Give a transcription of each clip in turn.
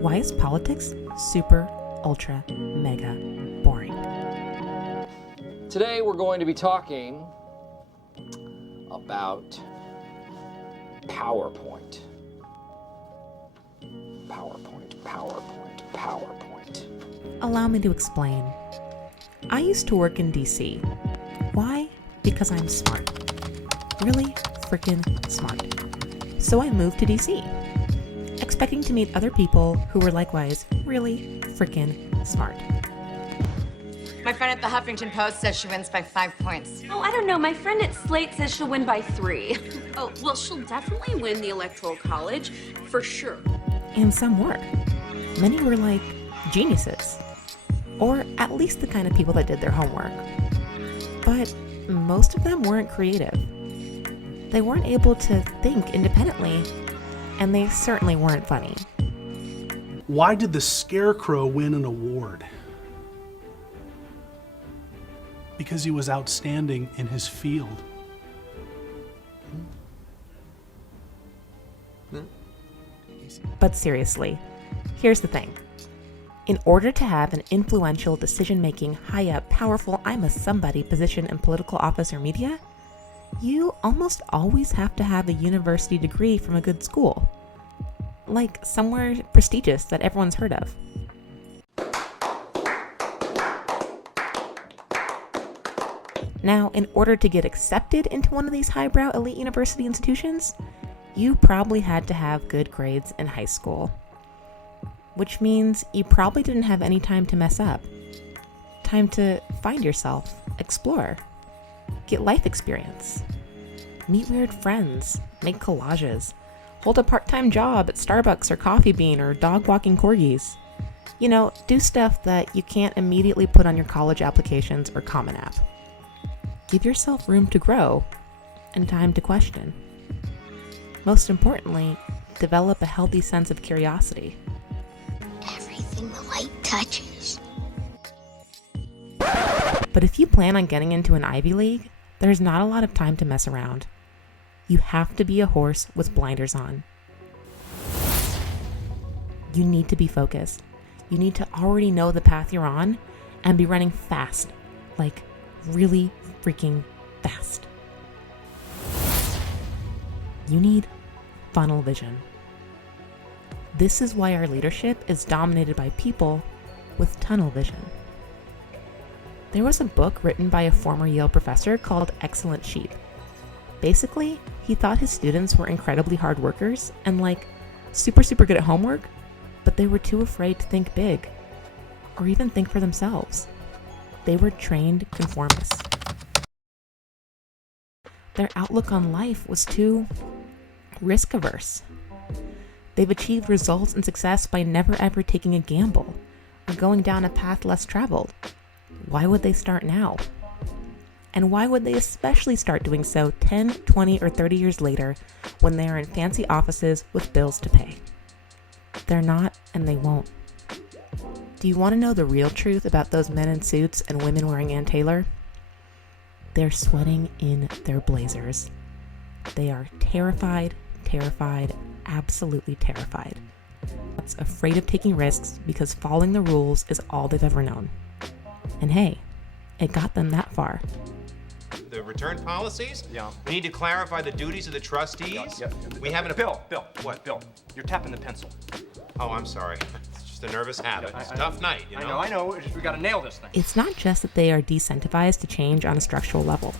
Why is politics super, ultra, mega boring? Today we're going to be talking about PowerPoint. PowerPoint. Allow me to explain. I used to work in DC. Why? Because I'm smart. Really freaking smart. So I moved to DC, expecting to meet other people who were likewise really freaking smart. My friend at the Huffington Post says she wins by 5 points. Oh, I don't know. My friend at Slate says she'll win by 3. Oh, well, she'll definitely win the Electoral College, for sure. And some were. Many were like geniuses, or at least the kind of people that did their homework. But most of them weren't creative. They weren't able to think independently, and they certainly weren't funny. Why did the Scarecrow win an award? Because he was outstanding in his field. But seriously, here's the thing. In order to have an influential, decision-making, high-up, powerful, I'm a somebody position in political office or media, you almost always have to have a university degree from a good school. Like somewhere prestigious that everyone's heard of. Now, in order to get accepted into one of these highbrow elite university institutions, you probably had to have good grades in high school. Which means you probably didn't have any time to mess up. Time to find yourself, explore, get life experience, meet weird friends, make collages, hold a part-time job at Starbucks or Coffee Bean or dog walking corgis. You know, do stuff that you can't immediately put on your college applications or Common App. Give yourself room to grow and time to question. Most importantly, develop a healthy sense of curiosity. Everything the light touches. But if you plan on getting into an Ivy League, there's not a lot of time to mess around. You have to be a horse with blinders on. You need to be focused. You need to already know the path you're on and be running fast, like really freaking fast. You need funnel vision. This is why our leadership is dominated by people with tunnel vision. There was a book written by a former Yale professor called Excellent Sheep. Basically, he thought his students were incredibly hard workers and like super good at homework, but they were too afraid to think big or even think for themselves. They were trained conformists. Their outlook on life was too risk averse. They've achieved results and success by never ever taking a gamble or going down a path less traveled. Why would they start now? And why would they especially start doing so 10, 20, or 30 years later when they are in fancy offices with bills to pay? They're not, and they won't. Do you want to know the real truth about those men in suits and women wearing Ann Taylor? They're sweating in their blazers. They are terrified, absolutely terrified. That's afraid of taking risks because following the rules is all they've ever known. And hey, it got them that far. The return policies? Yeah. We need to clarify the duties of the trustees? Yeah. We haven't... Bill, what? Bill, you're tapping the pencil. Oh, I'm sorry. It's just a nervous habit. It's a tough night, you know? I know. It's just we gotta nail this thing. It's not just that they are decentivized to change on a structural level.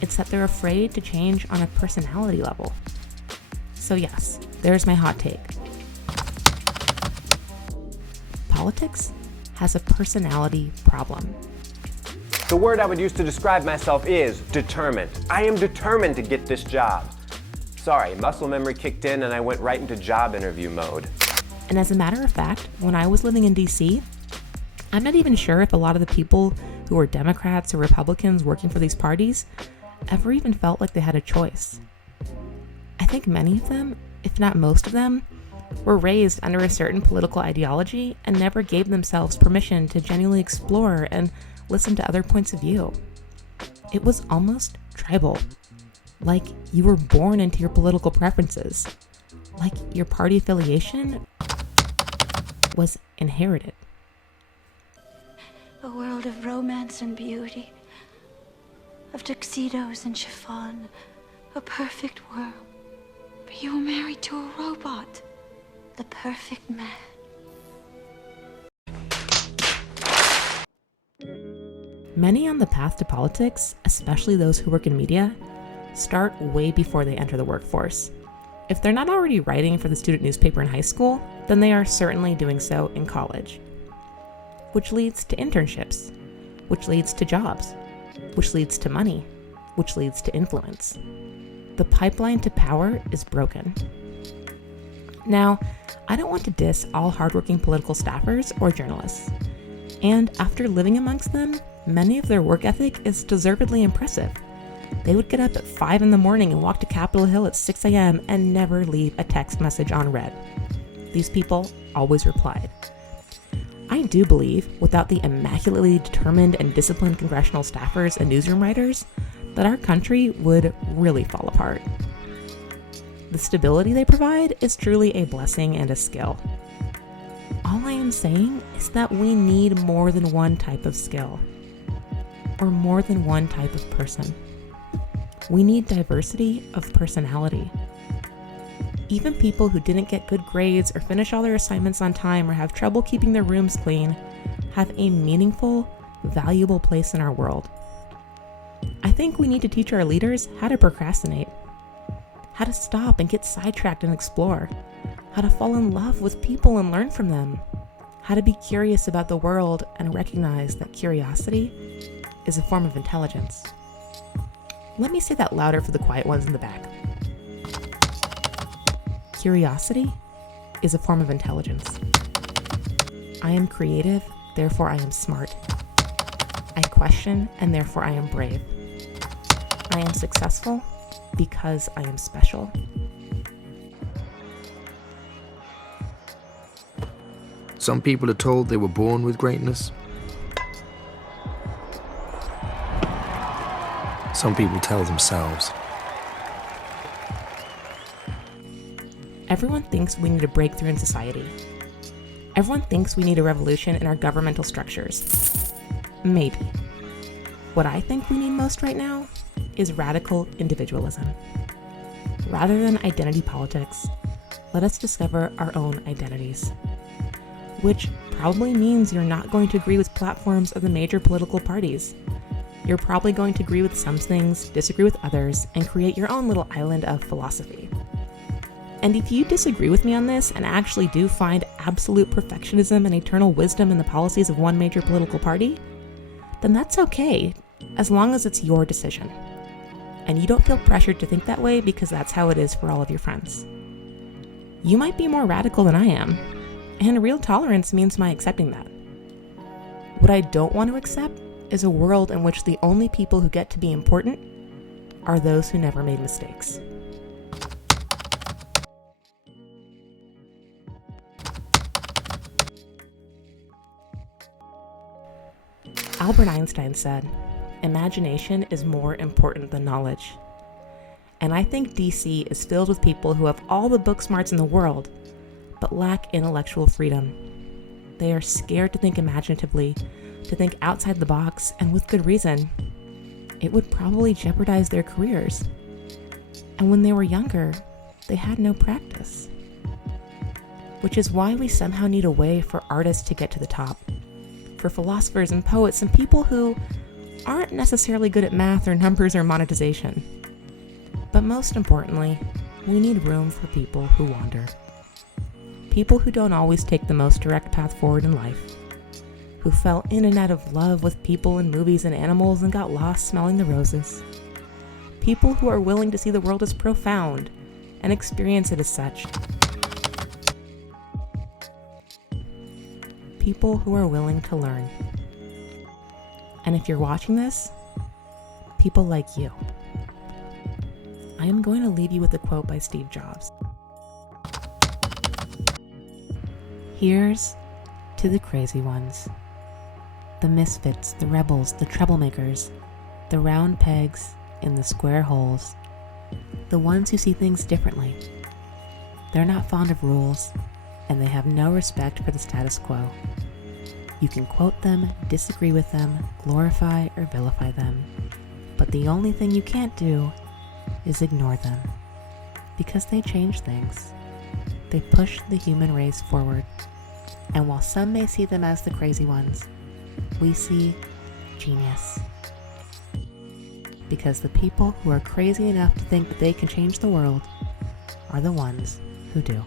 It's that they're afraid to change on a personality level. So yes, there's my hot take. Politics has a personality problem. The word I would use to describe myself is determined. I am determined to get this job. Sorry, muscle memory kicked in and I went right into job interview mode. And as a matter of fact, when I was living in DC, I'm not even sure if a lot of the people who were Democrats or Republicans working for these parties ever even felt like they had a choice. I think many of them, if not most of them, were raised under a certain political ideology and never gave themselves permission to genuinely explore and listen to other points of view. It was almost tribal, like you were born into your political preferences, like your party affiliation was inherited. A world of romance and beauty, of tuxedos and chiffon, a perfect world. But you were married to a robot, the perfect man. Many on the path to politics, especially those who work in media, start way before they enter the workforce. If they're not already writing for the student newspaper in high school, then they are certainly doing so in college. Which leads to internships, which leads to jobs, which leads to money, which leads to influence. The pipeline to power is broken. Now, I don't want to diss all hardworking political staffers or journalists. And after living amongst them, many of their work ethic is deservedly impressive. They would get up at 5 in the morning and walk to Capitol Hill at 6 a.m. and never leave a text message unread. These people always replied. I do believe, without the immaculately determined and disciplined congressional staffers and newsroom writers, that our country would really fall apart. The stability they provide is truly a blessing and a skill. All I am saying is that we need more than one type of skill, or more than one type of person. We need diversity of personality. Even people who didn't get good grades or finish all their assignments on time or have trouble keeping their rooms clean have a meaningful, valuable place in our world. I think we need to teach our leaders how to procrastinate, how to stop and get sidetracked and explore, how to fall in love with people and learn from them, how to be curious about the world and recognize that curiosity is a form of intelligence. Let me say that louder for the quiet ones in the back. Curiosity is a form of intelligence. I am creative, therefore I am smart. I question, and therefore I am brave. I am successful because I am special. Some people are told they were born with greatness. Some people tell themselves. Everyone thinks we need a breakthrough in society. Everyone thinks we need a revolution in our governmental structures. Maybe. What I think we need most right now is radical individualism. Rather than identity politics, let us discover our own identities. Which probably means you're not going to agree with platforms of the major political parties. You're probably going to agree with some things, disagree with others, and create your own little island of philosophy. And if you disagree with me on this and actually do find absolute perfectionism and eternal wisdom in the policies of one major political party, then that's okay, as long as it's your decision. And you don't feel pressured to think that way because that's how it is for all of your friends. You might be more radical than I am, and real tolerance means my accepting that. What I don't want to accept is a world in which the only people who get to be important are those who never made mistakes. Albert Einstein said, "Imagination is more important than knowledge." And I think DC is filled with people who have all the book smarts in the world, but lack intellectual freedom. They are scared to think imaginatively, to think outside the box, and with good reason. It would probably jeopardize their careers. And when they were younger, they had no practice. Which is why we somehow need a way for artists to get to the top. For philosophers and poets and people who aren't necessarily good at math or numbers or monetization. But most importantly, we need room for people who wander. People who don't always take the most direct path forward in life. Who fell in and out of love with people and movies and animals and got lost smelling the roses. People who are willing to see the world as profound and experience it as such. People who are willing to learn. And if you're watching this, people like you. I am going to leave you with a quote by Steve Jobs. Here's to the crazy ones. The misfits, the rebels, the troublemakers, the round pegs in the square holes, the ones who see things differently. They're not fond of rules, and they have no respect for the status quo. You can quote them, disagree with them, glorify or vilify them, but the only thing you can't do is ignore them, because they change things. They push the human race forward, and while some may see them as the crazy ones, we see genius. Because the people who are crazy enough to think that they can change the world are the ones who do.